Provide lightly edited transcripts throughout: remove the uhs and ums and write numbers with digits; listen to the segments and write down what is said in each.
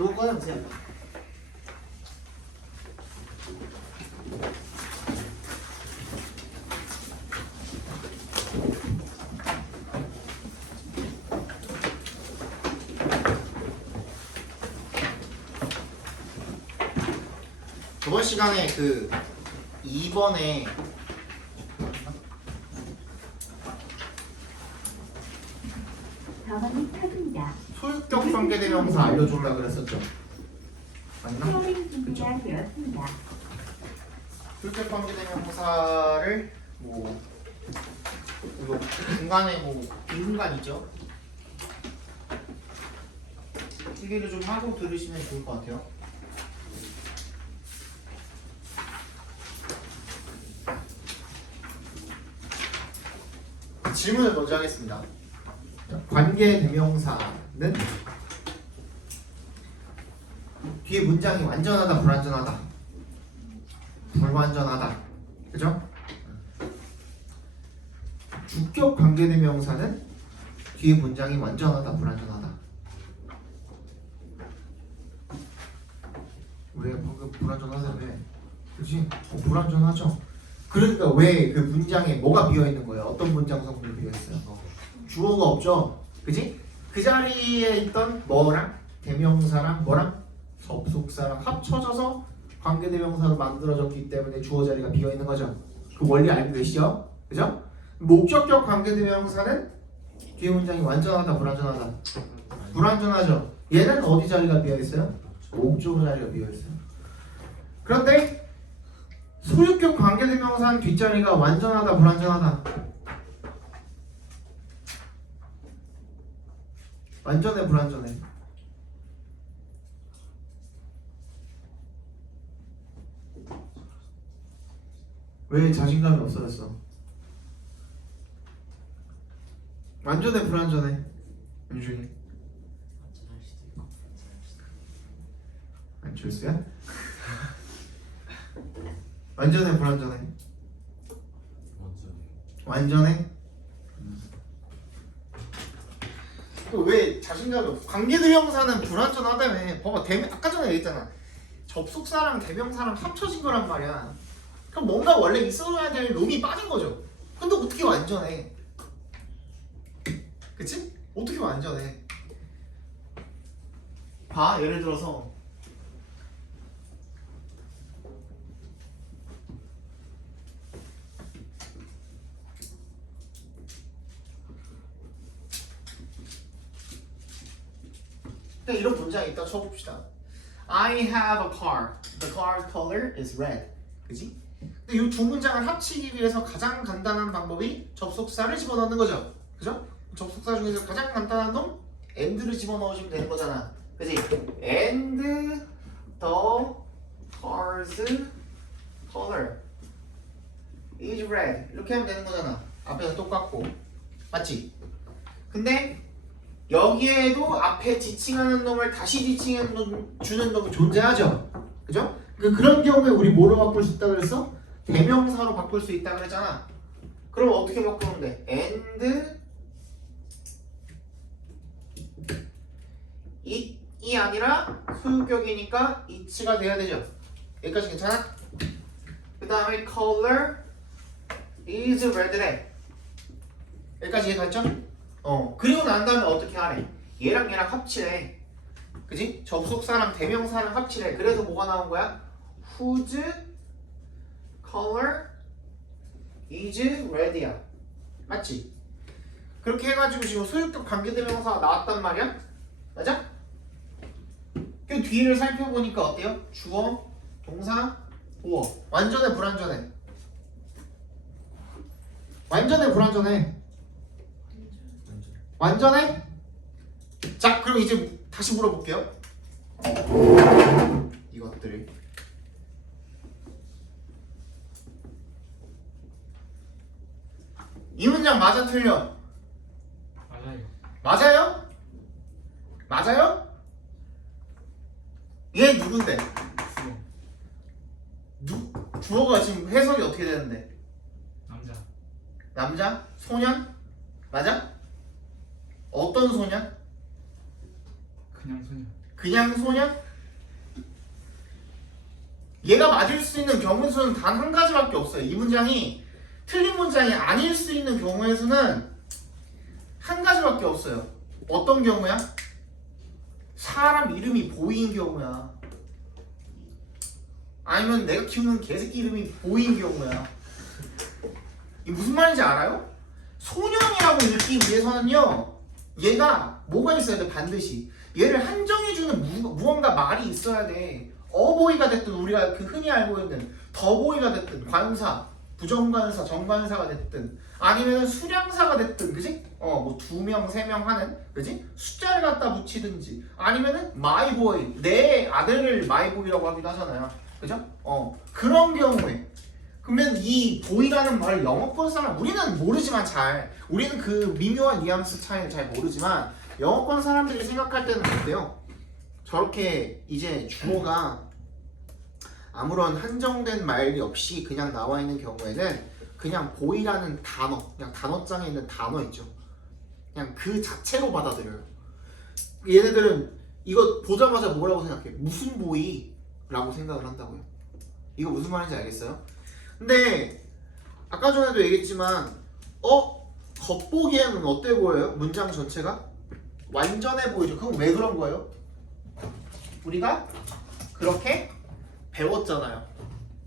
요거 꺼내보세요. 저번 시간에 그 2번에 다음은 카드입니다. 소유격 관계대명사 알려주려고 그랬었죠. 맞나? 헤어링 준비가 되었습니다. 소유격 관계대명사를 뭐 이거 중간에 뭐 빈순간이죠. 필기를 좀 하고 들으시면 좋을 것 같아요. 질문을 먼저 하겠습니다. 관계대명사는 뒤에 문장이 완전하다, 불완전하다, 불완전하다, 그죠? 주격 관계대명사는 뒤에 문장이 완전하다, 불완전하다. 왜 방금 불완전하다 왜? 그렇지? 불완전하죠. 그러니까 왜 그 문장에 뭐가 비어 있는 거예요? 어떤 문장 성분이 비어 있어요? 주어가 없죠. 그지? 그 자리에 있던 뭐랑 대명사랑 뭐랑 접속사랑 합쳐져서 관계대명사로 만들어졌기 때문에 주어 자리가 비어 있는 거죠. 그 원리 알고 계시죠? 그죠? 목적격 관계대명사는 뒤에 문장이 완전하다, 불완전하다. 불완전하죠. 얘는 어디 자리가 비어 있어요? 목적어 자리가 비어 있어요. 그런데 소유격 관계대명사는 뒷자리가 완전하다, 불완전하다. 완전해, 불완전해? 왜 자신감이 없어졌어? 완전해, 불완전해? 윤중이 안철수야? 완전해, 불완전해? 완전해? 왜 자신감이 없어? 관계대명사는 불완전하다며. 봐봐, 아까 전에 얘기했잖아. 접속사랑 대명사랑 합쳐진 거란 말이야. 그럼 뭔가 원래 있어야 될 놈이 빠진 거죠. 근데 어떻게 완전해? 그치? 어떻게 완전해? 봐, 예를 들어서 이런 문장이 있다 쳐봅시다. I have a car. The car's color is red. 그지? 근데 이 두 문장을 합치기 위해서 가장 간단한 방법이 접속사를 집어넣는 거죠. 그죠? 접속사 중에서 가장 간단한 놈 and를 집어넣으시면 되는 거잖아. 그지? And the car's color is red. 이렇게 하면 되는 거잖아. 앞에서 똑같고. 맞지? 근데 여기에도 앞에 지칭하는 놈을 다시 주는 놈이 존재하죠. 그죠? 그런 경우에 우리 뭐로 바꿀 수 있다 그랬어? 대명사로 바꿀 수 있다 그랬잖아. 그럼 어떻게 바꾸면 돼? and it이 아니라 소유격이니까 it가 돼야 되죠. 여기까지 괜찮아? 그 다음에 color is red래. 여기까지 이해갔죠? 그리고 난 다음에 어떻게 하래? 얘랑 얘랑 합치래. 그지? 접속사랑 대명사랑 합치래. 그래서 뭐가 나온 거야? Whose color is red야. 맞지? 그렇게 해가지고 지금 소유격 관계대명사가 나왔단 말이야? 맞아? 그 뒤를 살펴보니까 어때요? 주어, 동사, 보어. 완전해, 불완전해? 완전해, 불완전해? 완전해? 자, 그럼 이제 다시 물어볼게요. 이것들을 이 문장 맞아, 틀려? 맞아요. 맞아요? 맞아요? 얘 누군데? 주어가 지금 해석이 어떻게 되는데? 남자. 남자? 소년? 맞아? 어떤 소년? 그냥 소녀. 그냥 소년? 얘가 맞을 수 있는 경우 수는 단 한 가지밖에 없어요. 이 문장이 틀린 문장이 아닐 수 있는 경우의 수는 한 가지밖에 없어요. 어떤 경우야? 사람 이름이 보이는 경우야. 아니면 내가 키우는 개새끼 이름이 보이는 경우야. 이게 무슨 말인지 알아요? 소년이라고 읽기 위해서는요, 얘가 뭐가 있어야 돼? 반드시 얘를 한정해주는 무언가 말이 있어야 돼. 어보이가 됐든 우리가 그 흔히 알고 있는 더보이가 됐든 관사, 부정관사, 정관사가 됐든 아니면 수량사가 됐든, 그지? 뭐 2명, 3명 하는, 그지? 숫자를 갖다 붙이든지 아니면은 마이보이, 내 아들을 마이보이라고 하기도 하잖아요. 그죠? 그런 경우에 그러면 이 보이라는 말을 영어권 사람, 우리는 모르지만 우리는 그 미묘한 뉘앙스 차이를 잘 모르지만 영어권 사람들이 생각할 때는 어때요? 저렇게 이제 주어가 아무런 한정된 말이 없이 그냥 나와 있는 경우에는 그냥 보이라는 단어, 그냥 단어장에 있는 단어 있죠. 그냥 그 자체로 받아들여요. 얘네들은 이거 보자마자 뭐라고 생각해? 무슨 보이? 라고 생각을 한다고요. 이거 무슨 말인지 알겠어요? 근데 아까 전에도 얘기했지만 겉보기에는 어때 보여요? 문장 전체가? 완전해 보이죠? 그럼 왜 그런 거예요? 우리가 그렇게 배웠잖아요.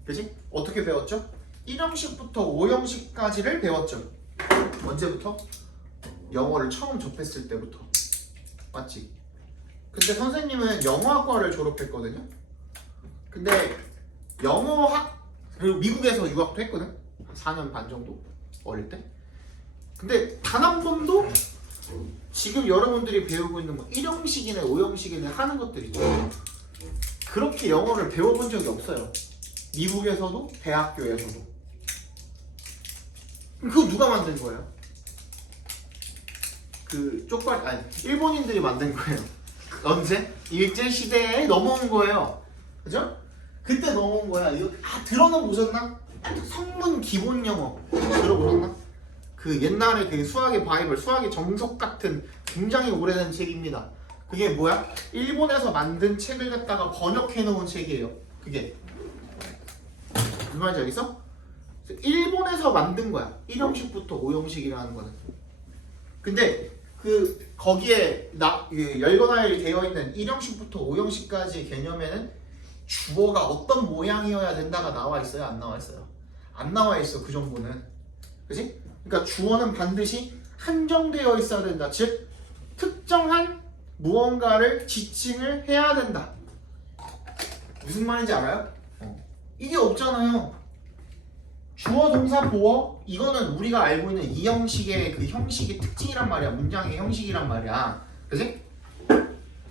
그지? 어떻게 배웠죠? 1형식부터 5형식까지를 배웠죠. 언제부터? 영어를 처음 접했을 때부터. 맞지? 근데 선생님은 영어학과를 졸업했거든요. 근데 영어학, 그리고 미국에서 유학도 했거든. 한 4년 반 정도 어릴 때. 근데 단 한 번도 지금 여러분들이 배우고 있는 뭐 1형식이나 5형식이나 하는 것들 있죠. 그렇게 영어를 배워본 적이 없어요. 미국에서도 대학교에서도. 그거 누가 만든 거예요? 그 일본인들이 만든 거예요. 언제? 일제시대에 넘어온 거예요. 그죠? 그때 넘어온 거야. 이거 들어는 보셨나? 성문 기본 영어 들어보셨나? 그 옛날에 그 수학의 바이블, 수학의 정석 같은 굉장히 오래된 책입니다. 그게 뭐야? 일본에서 만든 책을 갖다가 번역해 놓은 책이에요. 그게 무슨 말인지 알겠어? 일본에서 만든 거야. 1형식부터 5형식이라는 거는. 근데 거기에 열거나열이 되어 있는 1형식부터 5형식까지의 개념에는 주어가 어떤 모양이어야 된다가 나와 있어요? 안 나와 있어요? 안 나와 있어. 그 정보는. 그치? 그러니까 주어는 반드시 한정되어 있어야 된다. 즉 특정한 무언가를 지칭을 해야 된다. 무슨 말인지 알아요? 이게 없잖아요. 주어, 동사, 보어, 이거는 우리가 알고 있는 이 형식의 그 형식의 특징이란 말이야. 문장의 형식이란 말이야. 그치?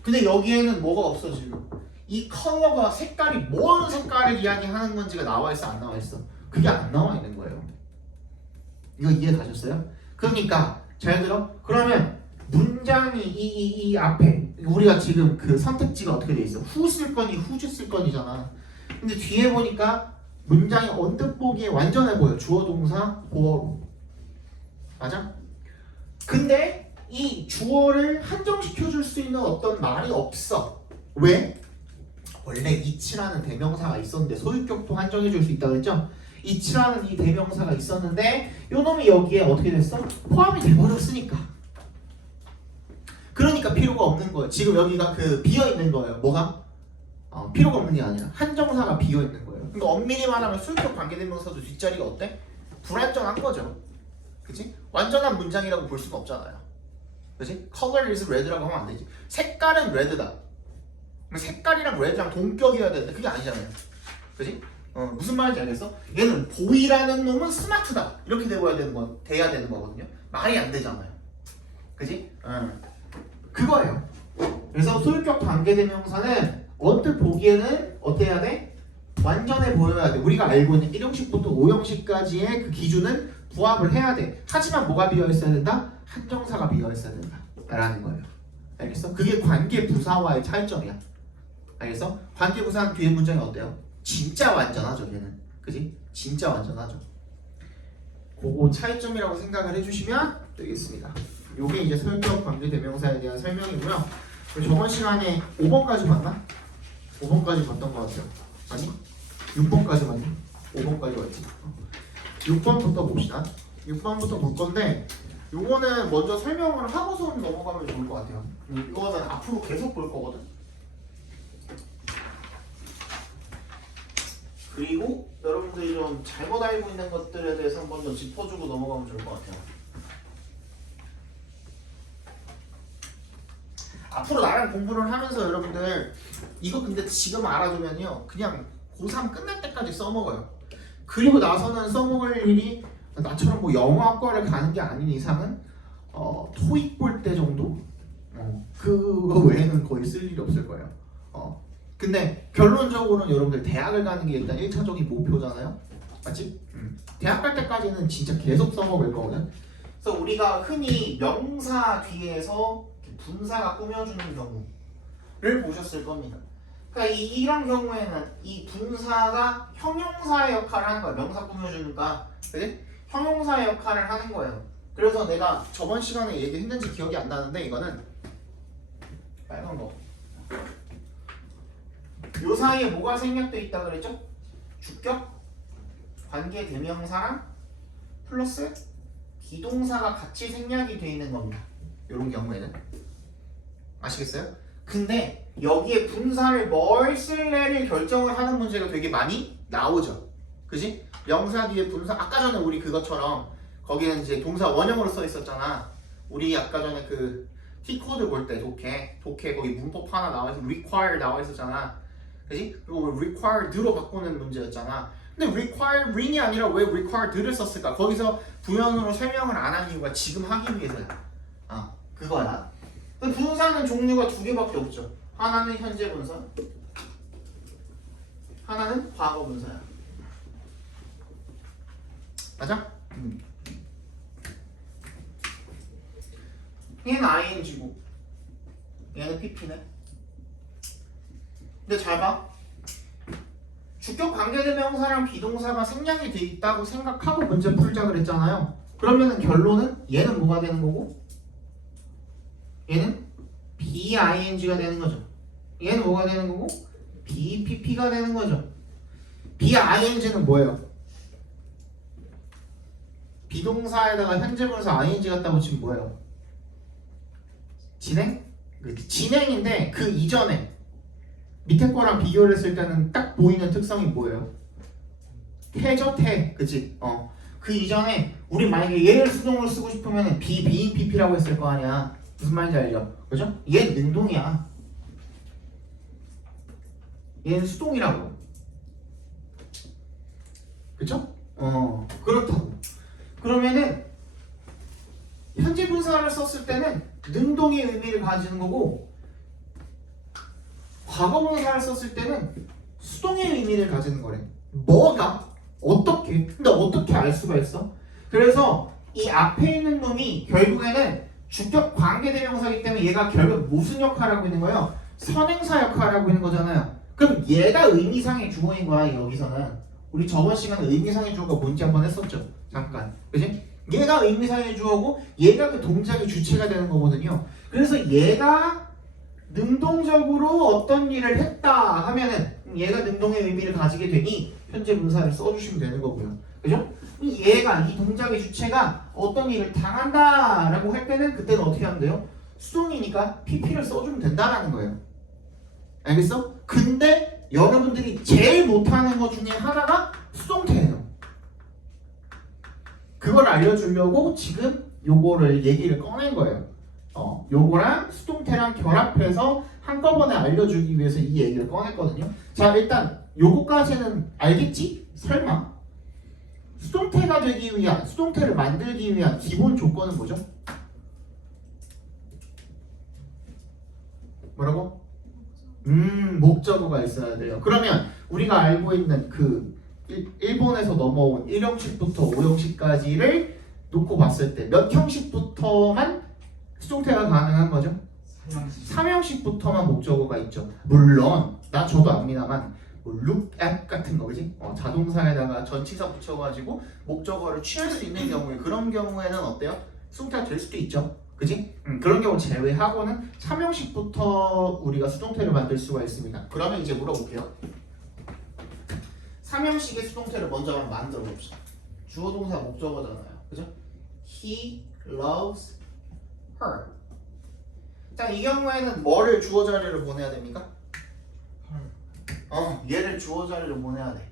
근데 여기에는 뭐가 없어 지금. 이 컬러가 색깔이 뭔 색깔을 이야기하는 건지가 나와 있어, 안 나와 있어? 그게 안 나와 있는 거예요. 이거 이해 가셨어요? 그러니까 잘 들어. 그러면 문장이 이 앞에 우리가 지금 그 선택지가 어떻게 돼 있어? 후 쓸 거니 후즈 쓸 거니잖아. 근데 뒤에 보니까 문장이 언뜻 보기에 완전해 보여. 주어, 동사, 보어로. 맞아? 근데 이 주어를 한정시켜 줄 수 있는 어떤 말이 없어. 왜? 원래 이치라는 대명사가 있었는데 소유격도 한정해 줄 수 있다고 그랬죠? 이치라는 이 대명사가 있었는데 요놈이 여기에 어떻게 됐어? 포함이 돼버렸으니까. 그러니까 필요가 없는 거예요. 지금 여기가 비어 있는 거예요. 뭐가? 필요가 없는 게 아니라 한정사가 비어 있는 거예요. 그러니까 엄밀히 말하면 수유격 관계대명사도 뒷자리가 어때? 불완전한 거죠. 그치? 완전한 문장이라고 볼 수는 없잖아요. 그치? Color is red라고 하면 안 되지. 색깔은 red다. 색깔이랑 red랑 동격이어야 되는데 그게 아니잖아요. 그치? 무슨 말인지 알겠어? 얘는 보이라는 놈은 스마트다. 이렇게 돼야 되는 거거든요. 말이 안 되잖아요. 그치? 그거예요. 그래서 소유격 관계대명사는 언뜻 보기에는 어떻게 해야 돼? 완전해 보여야 돼. 우리가 알고 있는 1형식부터 5형식까지의 그 기준은 부합을 해야 돼. 하지만 뭐가 비어 있어야 된다? 한정사가 비어 있어야 된다. 라는 거예요. 알겠어? 그게 관계부사와의 차이점이야. 알겠어? 관계부사는 뒤에 문장이 어때요? 진짜 완전하죠, 걔는. 그지? 진짜 완전하죠. 그거 차이점이라고 생각을 해주시면 되겠습니다. 요게 이제 소유격 관계대명사에 대한 설명이고요. 우리 저번 시간에 5번까지 봤나? 5번까지 봤던 것 같아요. 아니? 6번까지 봤니? 5번까지 봤지. 6번부터 봅시다. 6번부터 볼 건데 요거는 먼저 설명을 하고서 넘어가면 좋을 것 같아요. 이거는 앞으로 계속 볼 거거든. 그리고 여러분들이 좀 잘못 알고 있는 것들에 대해서 한 번 더 짚어주고 넘어가면 좋을 것 같아요. 앞으로 나랑 공부를 하면서 여러분들 이거 근데 지금 알아두면요 그냥 고3 끝날 때까지 써먹어요. 그리고 나서는 써먹을 일이 나처럼 뭐 영어학과를 가는 게 아닌 이상은 토익 볼 때 정도? 그거 외에는 거의 쓸 일이 없을 거예요. 근데 결론적으로는 여러분들 대학을 가는 게 일단 1차적인 목표잖아요. 맞지? 대학 갈 때까지는 진짜 계속 써먹을 거거든. 그래서 우리가 흔히 명사 뒤에서 분사가 꾸며주는 경우를 보셨을 겁니다. 그러니까 이런 경우에는 이 분사가 형용사의 역할을 하는 거야. 명사 꾸며주니까. 그치? 형용사의 역할을 하는 거예요. 그래서 내가 저번 시간에 얘기했는지 기억이 안 나는데 이거는 빨간 거. 요 사이에 뭐가 생략돼 있다 그랬죠? 주격, 관계 대명사랑 플러스 비동사가 같이 생략이 돼 있는 겁니다. 이런 경우에는 아시겠어요? 근데 여기에 분사를 뭘 쓸래를 결정을 하는 문제가 되게 많이 나오죠. 그지? 명사 뒤에 분사 아까 전에 우리 그것처럼 거기는 이제 동사 원형으로 써 있었잖아. 우리 아까 전에 그 T코드 볼 때 독해 거기 문법 하나 나와 있어. require 나와 있었잖아. 그지? 그리고 required로 바꾸는 문제였잖아. 근데 requiring이 아니라 왜 required를 썼을까? 거기서 부연으로 설명을 안 한 이유가 지금 하기 위해서야. 그거야. 분사는 종류가 두 개밖에 없죠. 하나는 현재 분사, 하나는 과거 분사야. 맞아? 얘는 ing고 얘는 pp네. 근데 잘 봐. 주격 관계대명사랑 비동사가 생략이 돼 있다고 생각하고 문제 풀자 그랬잖아요. 그러면은 결론은 얘는 뭐가 되는 거고 얘는 BING가 되는 거죠. 얘는 뭐가 되는 거고 BPP가 되는 거죠. BING는 뭐예요? 비동사에다가 현재 분사 ING 갖다 붙이면 뭐예요? 진행? 진행인데 그 이전에 밑에 거랑 비교를 했을 때는 딱 보이는 특성이 뭐예요? 태죠, 태. 그치? 그 이전에 우리 만약에 얘를 수동으로 쓰고 싶으면 being pp라고 했을 거 아니야. 무슨 말인지 알죠? 그죠? 얘 능동이야. 얘는 수동이라고. 그쵸? 그렇다고. 그러면은 현재 분사를 썼을 때는 능동의 의미를 가지는 거고 과거 분사를 썼을 때는 수동의 의미를 가지는 거래. 뭐가? 어떻게? 근데 어떻게 알 수가 있어? 그래서 이 앞에 있는 놈이 결국에는 주격 관계대명사이기 때문에 얘가 결국 무슨 역할을 하고 있는 거예요? 선행사 역할을 하고 있는 거잖아요. 그럼 얘가 의미상의 주어인 거야. 여기서는 우리 저번 시간에 의미상의 주어가 뭔지 한번 했었죠. 잠깐. 그치? 얘가 의미상의 주어고 얘가 그 동작의 주체가 되는 거거든요. 그래서 얘가 능동적으로 어떤 일을 했다 하면은 얘가 능동의 의미를 가지게 되니 현재 분사를 써주시면 되는 거고요. 그죠? 얘가 이 동작의 주체가 어떤 일을 당한다라고 할 때는 그때는 어떻게 하면 돼요? 수동이니까 PP를 써주면 된다라는 거예요. 알겠어? 근데 여러분들이 제일 못하는 것 중에 하나가 수동태예요. 그걸 알려주려고 지금 요거를 얘기를 꺼낸 거예요. 요거랑 수동태랑 결합해서 한꺼번에 알려주기 위해서 이 얘기를 꺼냈거든요. 자, 일단 요거까지는 알겠지? 설마? 수동태가 되기 위한, 수동태를 만들기 위한 기본 조건은 뭐죠? 뭐라고? 목적어가 있어야 돼요. 그러면 우리가 알고 있는 그 일본에서 넘어온 1형식부터 5형식까지를 놓고 봤을 때 몇 형식부터만 수동태가 가능한 거죠? 3형식부터만 목적어가 있죠. 물론 저도 압니다만 뭐 look at 같은 거 그지? 자동사에다가 전치사 붙여가지고 목적어를 취할 수 있는 경우에 그런 경우에는 어때요? 수동태가 될 수도 있죠. 그지? 그런 경우 제외하고는 3형식부터 우리가 수동태를 만들 수가 있습니다. 그러면 이제 물어볼게요. 3형식의 수동태를 먼저 한번 만들어 봅시다. 주어 동사 목적어잖아요. 그죠? He loves her. 자, 이 경우에는 뭐를 주어 자리로 보내야 됩니까? 얘를 주어 자리로 보내야 돼.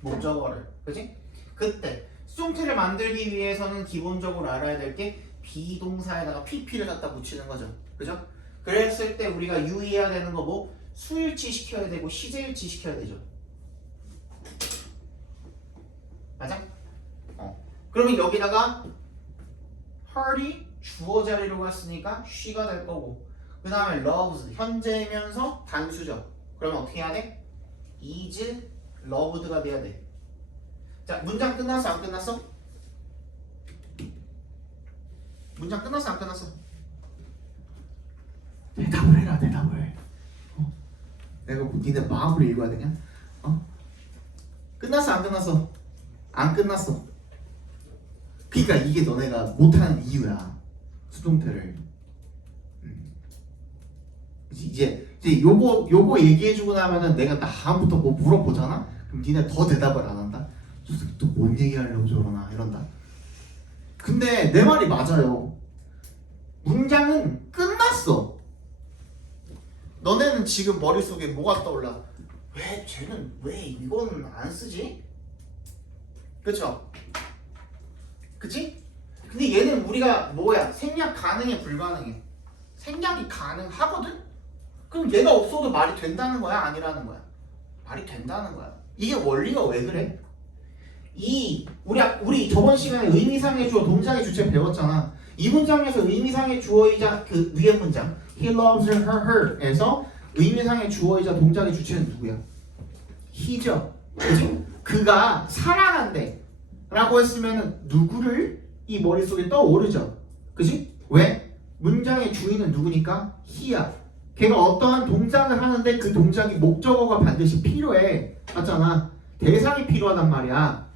목적어를. 그지? 그때 수동태를 만들기 위해서는 기본적으로 알아야 될 게 비동사에다가 pp를 갖다 붙이는 거죠. 그죠? 그랬을 때 우리가 유의해야 되는 거 뭐? 수일치 시켜야 되고 시제일치 시켜야 되죠. 맞아? 그러면 여기다가 her이 주어 자리로 갔으니까 she가 될 거고, 그 다음에 loves 현재면서 단수죠. 그러면 어떻게 해야 돼? is loved가 돼야 돼. 자, 문장 끝났어 안 끝났어? 문장 끝났어 안 끝났어? 대답을 해라 대답을. 내가 니네 마음으로 읽어야 되냐? 끝났어 안 끝났어? 안 끝났어. 그러니까 이게 너네가 못하는 이유야. 수동태를. 이제 요거 얘기해주고 나면은 내가 다음부터 뭐 물어보잖아? 그럼 니네 더 대답을 안 한다? 또 뭔 얘기하려고 저러나 이런다. 근데 내 말이 맞아요. 문장은 끝났어. 너네는 지금 머릿속에 뭐가 떠올라? 왜 쟤는 왜 이거는 안 쓰지? 그쵸? 그치? 근데 얘는 우리가 뭐야? 생략 가능해 불가능해? 생략이 가능하거든? 그럼 얘가 없어도 말이 된다는 거야? 아니라는 거야? 말이 된다는 거야. 이게 원리가 왜 그래? 우리 저번 시간에 의미상의 주어 동작의 주체 배웠잖아. 이 문장에서 의미상의 주어이자 그 위에 문장 He loves her에서 의미상의 주어이자 동작의 주체는 누구야? he죠. 그치? 그가 사랑한대 라고 했으면은 누구를 이 머릿속에 떠오르죠. 그치? 왜? 문장의 주인은 누구니까? he야. 걔가 어떠한 동작을 하는데 그 동작이 목적어가 반드시 필요해. 맞잖아. 대상이 필요하단 말이야.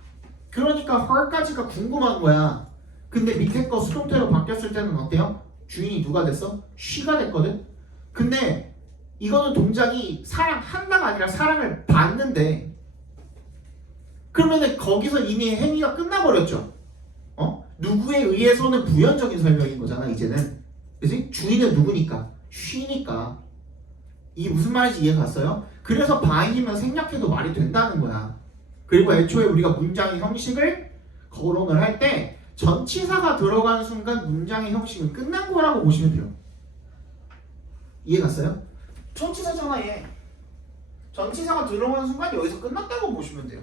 그러니까 her까지가 궁금한 거야. 근데 밑에 거 수동태로 바뀌었을 때는 어때요? 주인이 누가 됐어? she가 됐거든? 근데 이거는 동작이 사랑한다가 아니라 사랑을 받는데, 그러면은 거기서 이미 행위가 끝나버렸죠. 누구에 의해서는 부연적인 설명인 거잖아 이제는. 그치? 주인은 누구니까? she니까. 이게 무슨 말인지 이해 갔어요? 그래서 by이면 생략해도 말이 된다는 거야. 그리고 애초에 우리가 문장의 형식을 거론을 할 때 전치사가 들어가는 순간 문장의 형식은 끝난 거라고 보시면 돼요. 이해 갔어요? 전치사잖아 얘. 전치사가 들어가는 순간 여기서 끝났다고 보시면 돼요.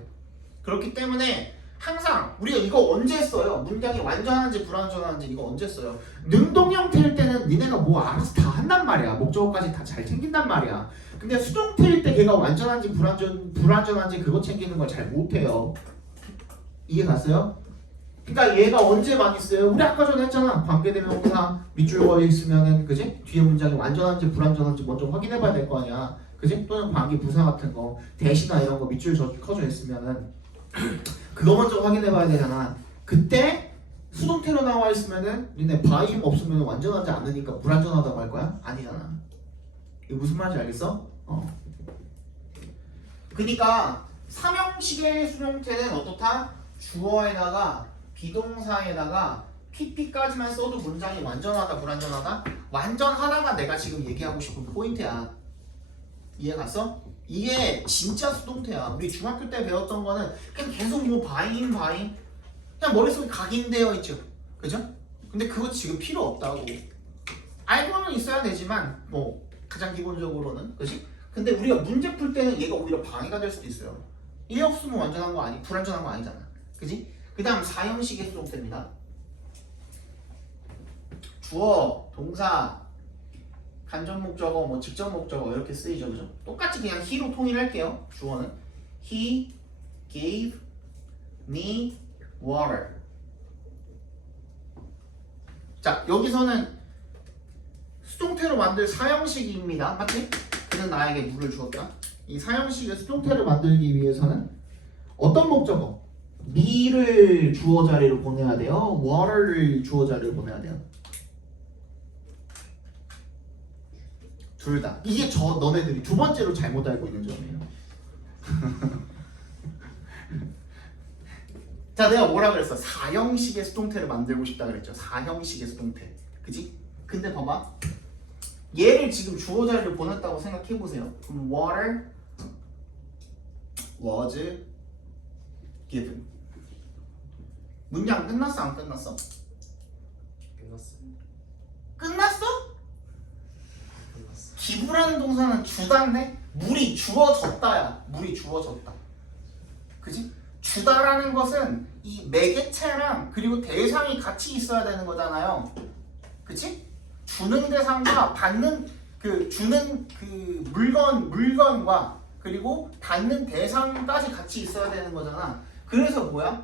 그렇기 때문에 항상 우리가 이거 언제 써요? 문장이 완전한지 불완전한지 이거 언제 써요? 능동 형태일 때는 니네가 뭐 알아서 다 한단 말이야. 목적어까지 다 잘 챙긴단 말이야. 근데 수동태일 때 걔가 완전한지 불완전한지 그거 챙기는 걸 잘 못해요. 이해 갔어요? 그러니까 얘가 언제 많이 써요? 우리 아까 전에 했잖아. 관계대명사 밑줄 그어 있으면은 그지? 뒤에 문장이 완전한지 불완전한지 먼저 확인해봐야 될 거 아니야. 그지? 또는 관계 부사 같은 거 대시나 이런 거 밑줄 커져 있으면은 그거 먼저 확인해봐야 되잖아. 그때 수동태로 나와 있으면은 니네 바임 없으면 완전하지 않으니까 불완전하다고 할 거야? 아니잖아. 이게 무슨 말인지 알겠어? 그러니까 삼형식의 수동태는 어떻다? 주어에다가 비동사에다가 pp까지만 써도 문장이 완전하다 불완전하다? 완전하다가 내가 지금 얘기하고 싶은 포인트야. 이해 갔어? 이게 진짜 수동태야. 우리 중학교 때 배웠던 거는 그냥 계속 뭐 바인 그냥 머릿속에 각인되어 있죠. 그죠? 근데 그거 지금 필요 없다고. 알고는 있어야 되지만 뭐 가장 기본적으로는. 그지? 근데 우리가 문제 풀 때는 얘가 오히려 방해가 될 수도 있어요. 얘 없으면 완전한 거 아니, 불완전한 거 아니잖아. 그지? 그 다음 4형식의 수동태입니다. 주어, 동사, 간접 목적어, 뭐 직접 목적어 이렇게 쓰이죠. 그죠? 똑같이 그냥 he로 통일할게요. 주어는 He gave me water. 자, 여기서는 수동태로 만들 4형식입니다. 맞지? 그는 나에게 물을 주었다. 이 4형식의 수동태를 만들기 위해서는 어떤 목적어? me를 주어 자리로 보내야 돼요. water를 주어 자리로 보내야 돼요. 둘 다. 이게 너네들이 두 번째로 잘못 알고 있는 점이에요. 자, 내가 뭐라 그랬어? 4형식의 수동태를 만들고 싶다 그랬죠. 4형식의 수동태. 그지? 근데 봐봐. 얘를 지금 주어 자리를 보냈다고 생각해 보세요. 그럼 water was given. 문장 끝났어 안 끝났어? 끝났어. 끝났어? 끝났어. 기부라는 동사는 주다인데 물이 주어졌다야. 물이 주어졌다. 그지? 주다라는 것은 이 매개체랑 그리고 대상이 같이 있어야 되는 거잖아요. 그치? 주는 대상과 받는 주는 물건과 그리고 받는 대상까지 같이 있어야 되는 거잖아. 그래서 뭐야?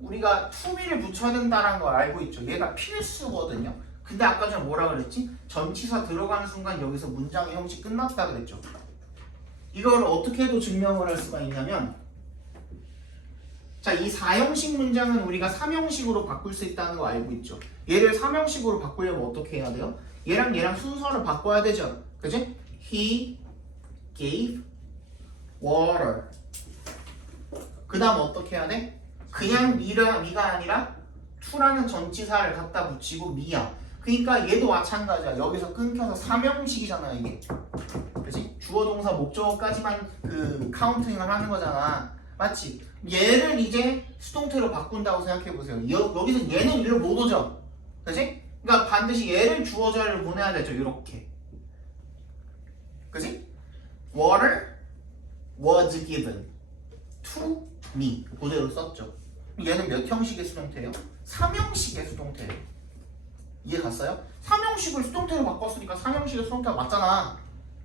우리가 to-be를 붙여야 된다는 걸 알고 있죠. 얘가 필수거든요. 근데 아까 전에 뭐라 그랬지? 전치사 들어가는 순간 여기서 문장의 형식 끝났다 그랬죠. 이걸 어떻게도 증명을 할 수가 있냐면, 자, 이 4형식 문장은 우리가 3형식으로 바꿀 수 있다는 거 알고 있죠. 얘를 3형식으로 바꾸려면 어떻게 해야 돼요? 얘랑 순서를 바꿔야 되죠. 그치? He gave water. 그 다음 어떻게 해야 돼? 그냥 미가 아니라 to라는 전치사를 갖다 붙이고 미야. 그러니까 얘도 마찬가지야. 여기서 끊겨서 3형식이잖아 이게. 그치? 주어 동사 목적어까지만 카운팅을 하는 거잖아. 맞지? 얘를 이제 수동태로 바꾼다고 생각해 보세요. 여기서 얘는 일로 못 오죠. 그치? 그러니까 반드시 얘를 주어 자리를 보내야 되죠. 이렇게. 그치? Water was given to me. 그대로 썼죠. 얘는 몇 형식의 수동태예요? 3형식의 수동태예요. 이해 갔어요? 3형식을 수동태로 바꿨으니까 3형식의 수동태가 맞잖아.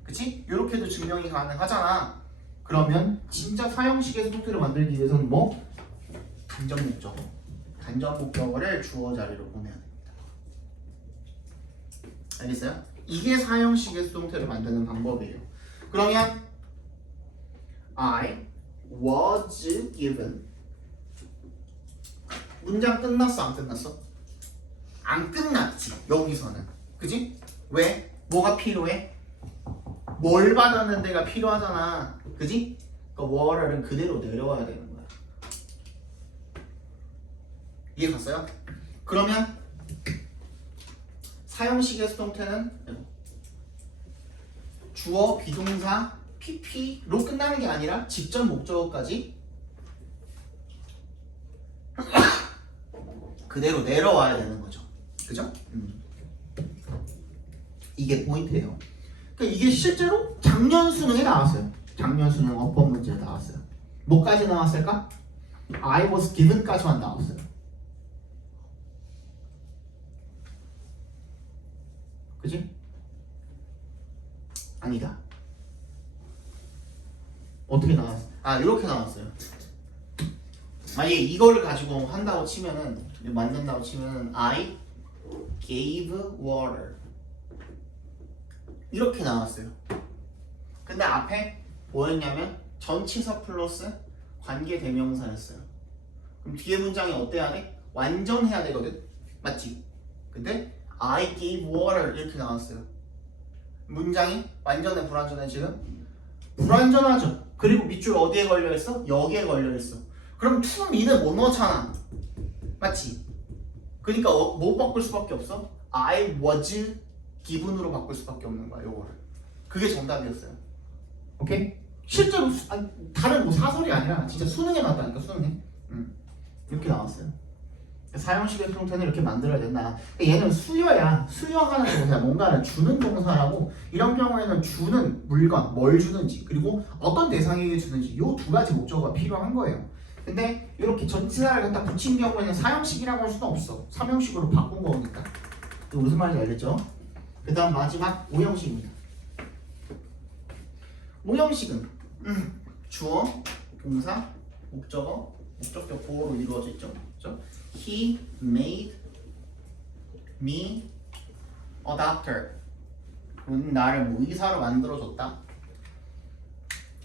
그치? 이렇게도 증명이 가능하잖아. 그러면 진짜 4형식의 수동태를 만들기 위해서는 뭐? 간접 목적어. 간접 목적어를 주어 자리로 보내야 됩니다. 알겠어요? 이게 4형식의 수동태를 만드는 방법이에요. 그러면 I was given. 문장 끝났어 안 끝났어? 안 끝났지 여기서는. 그지? 왜? 뭐가 필요해? 뭘 받았는데가 필요하잖아. 그지? 그러니까 water는 그대로 내려와야 되는 거야. 이해 갔어요? 그러면 4형식의 수동태는 주어, 비동사, PP로 끝나는 게 아니라 직접 목적어까지 그대로 내려와야 되는 거죠. 그죠? 이게 포인트예요. 그러니까 이게 실제로 작년 수능에 나왔어요. 작년 수능 어법 문제에 나왔어요. 뭐까지 나왔을까? I was given까지만 나왔어요. 그지? 아니다. 어떻게 나왔어? 아, 이렇게 나왔어요. 만약에 이거를 가지고 한다고 치면은, 만든다고 치면은 I gave water 이렇게 나왔어요. 근데 앞에 뭐였냐면 전치사 플러스 관계 대명사였어요. 그럼 뒤에 문장이 어때야 돼? 완전해야 되거든. 맞지? 근데 I gave water 이렇게 나왔어요. 문장이 완전해 불완전해 지금? 불완전하죠. 그리고 밑줄 어디에 걸려있어? 여기에 걸려있어. 그럼 to me는 못 넣잖아. 맞지? 그러니까 뭐 바꿀 수밖에 없어? I was given으로 바꿀 수밖에 없는 거야. 요거를. 그게 정답이었어요. 오케이? 실제로 다른 뭐 사설이 아니라 진짜 수능에 나왔다니까. 수능에. 이렇게 나왔어요. 4형식의 수동태는 이렇게 만들어야 된다. 얘는 수여야. 수여하는 동사, 뭔가를 주는 동사라고. 이런 경우에는 주는 물건, 뭘 주는지, 그리고 어떤 대상에게 주는지 요 두 가지 목적어가 필요한 거예요. 근데 이렇게 전치사를 갖다 붙인 경우에는 4형식이라고 할 수는 없어. 3형식으로 바꾼 거니까. 무슨 말인지 알겠죠? 그 다음 마지막 5형식입니다. 5형식은 주어, 동사, 목적어, 목적격 보호로 이루어져 있죠. 그렇죠? He made me a doctor. 나를 뭐 의사로 만들어줬다.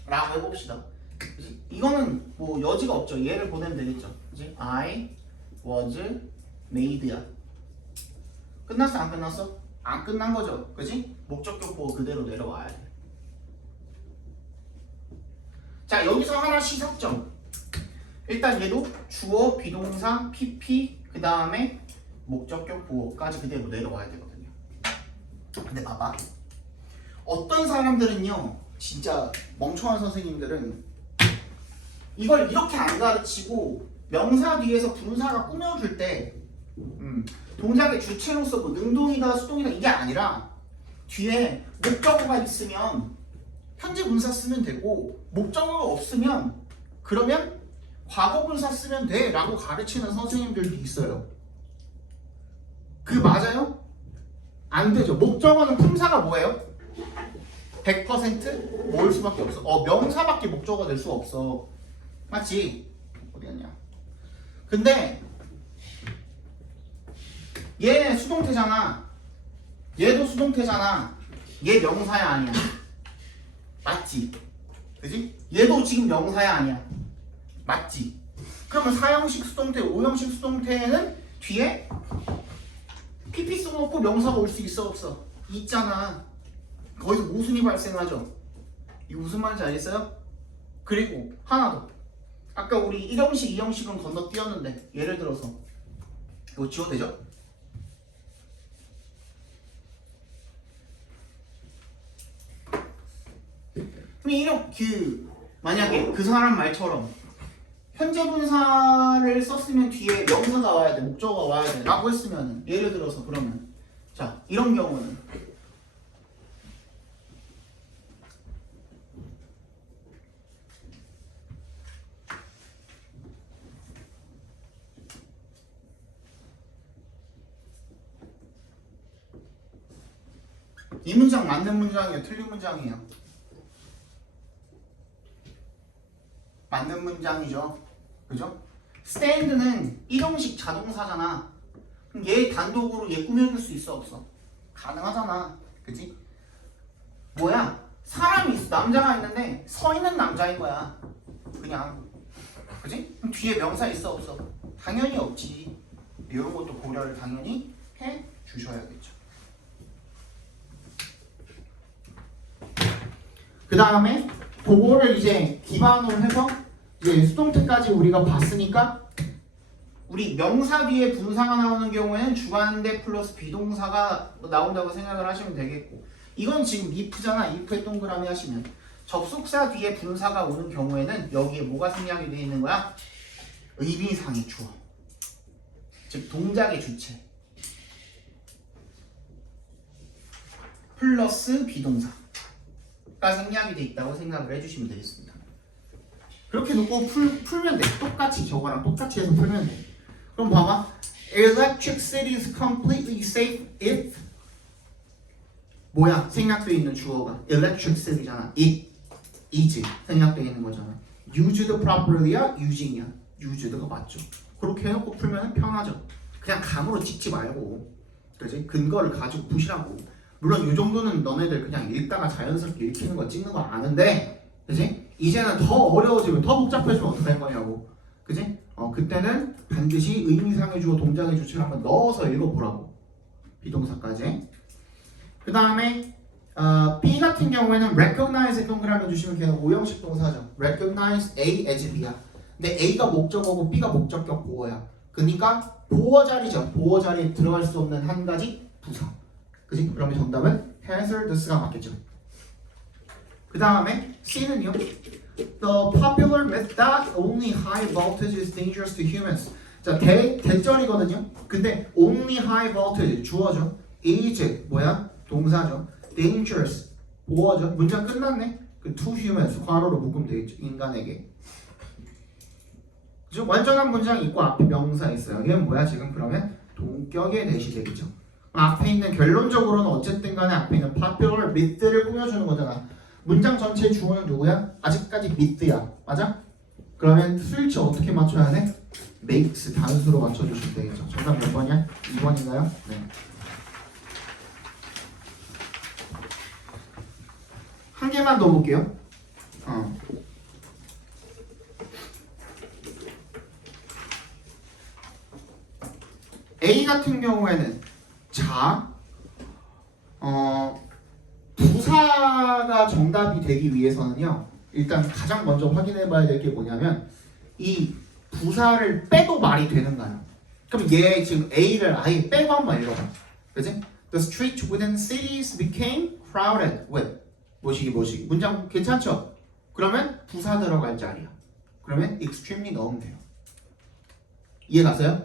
라고 해봅시다. 그치? 이거는 뭐 여지가 없죠. 얘를 보내면 되겠죠. 그치? I was made야. 끝났어 안 끝났어? 안 끝난 거죠. 그치? 목적격 보호 그대로 내려와야 돼. 자, 여기서 하나 시사점. 일단 얘도 주어, 비동사, PP, 그 다음에 목적격 보호까지 그대로 내려와야 되거든요. 근데 봐봐. 어떤 사람들은요, 진짜 멍청한 선생님들은 이걸 이렇게 안 가르치고 명사 뒤에서 분사가 꾸며줄 때 동작의 주체로서 뭐 능동이다, 수동이다 이게 아니라 뒤에 목적어가 있으면 현재 분사 쓰면 되고 목적어가 없으면 그러면 과거 분사 쓰면 돼 라고 가르치는 선생님들도 있어요. 그 맞아요? 안 되죠. 목적어는 품사가 뭐예요? 100% 뭘 수밖에 없어. 명사밖에 목적어가 될 수 없어. 맞지? 어디 갔냐? 근데 얘 수동태잖아. 얘도 수동태잖아. 얘 명사야 아니야? 맞지? 그지? 얘도 지금 명사야 아니야? 맞지? 그러면 4형식 수동태, 5형식 수동태는 뒤에 PP 써놓고 명사가 올 수 있어 없어? 있잖아. 거기서 모순이 발생하죠. 이거 무슨 말인지 알겠어요? 그리고 하나 더. 아까 우리 1형식, 2형식은 건너뛰었는데 예를 들어서 이거 지워도 되죠? 만약에 그 사람 말처럼 현재 분사를 썼으면 뒤에 명사가 와야 돼, 목적어가 와야 돼 라고 했으면 예를 들어서 그러면 자 이런 경우는 이 문장 맞는 문장이에요? 틀린 문장이에요? 맞는 문장이죠. 그죠? stand는 1형식 자동사잖아. 그럼 얘 단독으로 얘 꾸며줄 수 있어 없어? 가능하잖아. 그치? 뭐야? 사람이 있어. 남자가 있는데 서 있는 남자인 거야. 그냥. 그치? 그럼 뒤에 명사 있어 없어? 당연히 없지. 이런 것도 고려를 당연히 해 주셔야겠죠. 그 다음에 그거를 이제 기반으로 해서 이제 수동태까지 우리가 봤으니까 우리 명사 뒤에 분사가 나오는 경우에는 주관대 플러스 비동사가 나온다고 생각을 하시면 되겠고 이건 지금 if잖아. if에 동그라미 하시면 접속사 뒤에 분사가 오는 경우에는 여기에 뭐가 생략이 되어 있는 거야? 의미상의 주어 즉 동작의 주체 플러스 비동사 가 생략이 돼 있다고 생각을 해주시면 되겠습니다. 그렇게 놓고 풀면 돼. 똑같이 저거랑 똑같이 해서 풀면 돼. 그럼 봐봐. Electricity is completely safe if 뭐야? 생략되어 있는 주어가 electricity잖아. It is 생략되어 있는 거잖아. Used properly야? using이야? used가 맞죠. 그렇게 해놓고 풀면 편하죠. 그냥 감으로 찍지 말고 그지? 근거를 가지고 푸시라고. 물론 이 정도는 너네들 그냥 읽다가 자연스럽게 읽히는 거 찍는 거 아는데 그지? 이제는 더 어려워지면 더 복잡해지면 어떡할 거냐고 그지? 그때는 반드시 의미상의 주어 동작의 주체를 한번 넣어서 읽어보라고 비동사까지 그 다음에 B 같은 경우에는 recognize에 동그라미 주시면 걔는 5형식 동사죠. recognize A as B야. 근데 A가 목적어고 B가 목적격 보어야. 그러니까 보어 자리죠. 보어 자리에 들어갈 수 없는 한 가지 부사. 그지? 그러면 정답은 hazardous가 맞겠죠. 그 다음에 C는요. The popular myth that only high voltage is dangerous to humans. 자, 대절이거든요. 근데 only high voltage 주어죠. is 뭐야? 동사죠. dangerous 보어죠. 문장 끝났네. 그 to humans 괄호로 묶으면 되겠죠. 인간에게. 즉 완전한 문장 있고 앞에 명사 있어요. 얘는 뭐야 지금 그러면 동격의 대시 되겠죠. 앞에 있는 결론적으로는 어쨌든 간에 앞에 있는 popular myth를 꾸며주는 거잖아. 문장 전체의 주어는 누구야? 아직까지 myth야. 맞아? 그러면 수일치 어떻게 맞춰야 돼? makes 단수로 맞춰주시면 되겠죠. 정답 몇 번이야? 2번인가요? 네. 한 개만 더 볼게요. A 같은 경우에는 자, 부사가 정답이 되기 위해서는요. 일단 가장 먼저 확인해 봐야 될 게 뭐냐면 이 부사를 빼도 말이 되는가요? 그럼 얘 지금 A를 아예 빼고 한번 읽어봐. 그치? The streets within cities became crowded with 뭐시기 문장 괜찮죠? 그러면 부사 들어갈 자리야. 그러면 extremely 넣으면 돼요. 이해 갔어요?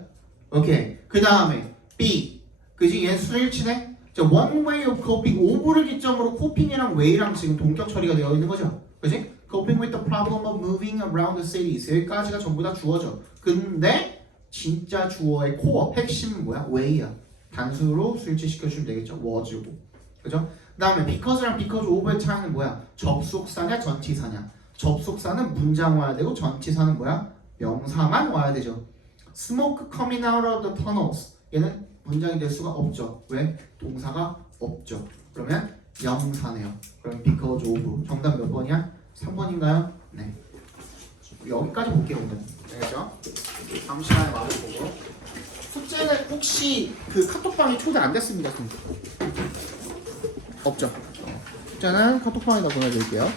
오케이. 그 다음에 B. 그지? 얘 수일치네? 자, one way of coping. of를 기점으로 coping이랑 way랑 지금 동격 처리가 되어 있는 거죠. 그지? coping with the problem of moving around the cities. 여기까지가 전부 다 주어죠. 근데 진짜 주어의 코어, 핵심은 뭐야? way야. 단수로 수일치시켜주면 되겠죠. was고. 그죠? 그 다음에 because랑 because of의 차이는 뭐야? 접속사냐 전치사냐. 접속사는 문장 와야 되고 전치사는 뭐야? 명사만 와야 되죠. Smoke coming out of the tunnels. 얘는 문장이 될 수가 없죠. 왜? 동사가 없죠. 그러면 명사네요. 그럼 because of. 정답 몇 번이야? 3번인가요? 네. 여기까지 볼게요, 오늘. 알겠죠? 다음 시간에 마저 보고. 숙제는 혹시 그 카톡방에 초대 안 됐습니다, 없죠? 숙제는 카톡방에다 보내드릴게요.